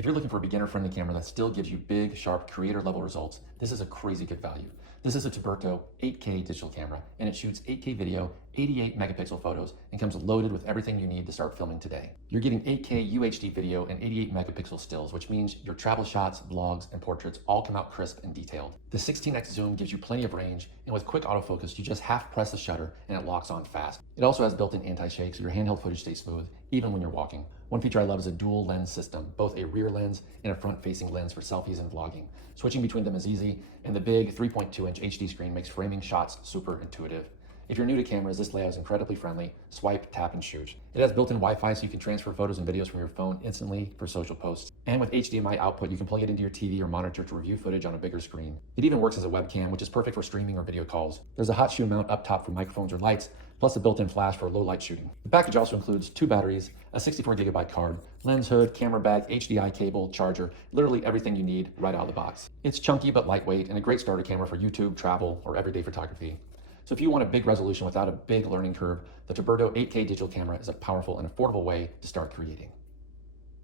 If you're looking for a beginner-friendly camera that still gives you big, sharp, creator-level results, this is a crazy good value. This is a Toberto 8K digital camera, and it shoots 8K video, 88 megapixel photos, and comes loaded with everything you need to start filming today. You're getting 8K UHD video and 88 megapixel stills, which means your travel shots, vlogs, and portraits all come out crisp and detailed. The 16x zoom gives you plenty of range, and with quick autofocus, you just half press the shutter and it locks on fast. It also has built-in anti-shake, so your handheld footage stays smooth, even when you're walking. One feature I love is a dual lens system, both a rear lens and a front-facing lens for selfies and vlogging. Switching between them is easy, and the big 3.2-inch HD screen makes framing shots super intuitive. If you're new to cameras, this layout is incredibly friendly. Swipe, tap, and shoot. It has built-in Wi-Fi, so you can transfer photos and videos from your phone instantly for social posts. And with HDMI output, you can plug it into your TV or monitor to review footage on a bigger screen. It even works as a webcam, which is perfect for streaming or video calls. There's a hot shoe mount up top for microphones or lights, plus a built-in flash for low light shooting. The package also includes 2 batteries, a 64GB card, lens hood, camera bag, HDI cable, charger, literally everything you need right out of the box. It's chunky but lightweight and a great starter camera for YouTube, travel, or everyday photography. So if you want a big resolution without a big learning curve, the Toberto 8K digital camera is a powerful and affordable way to start creating.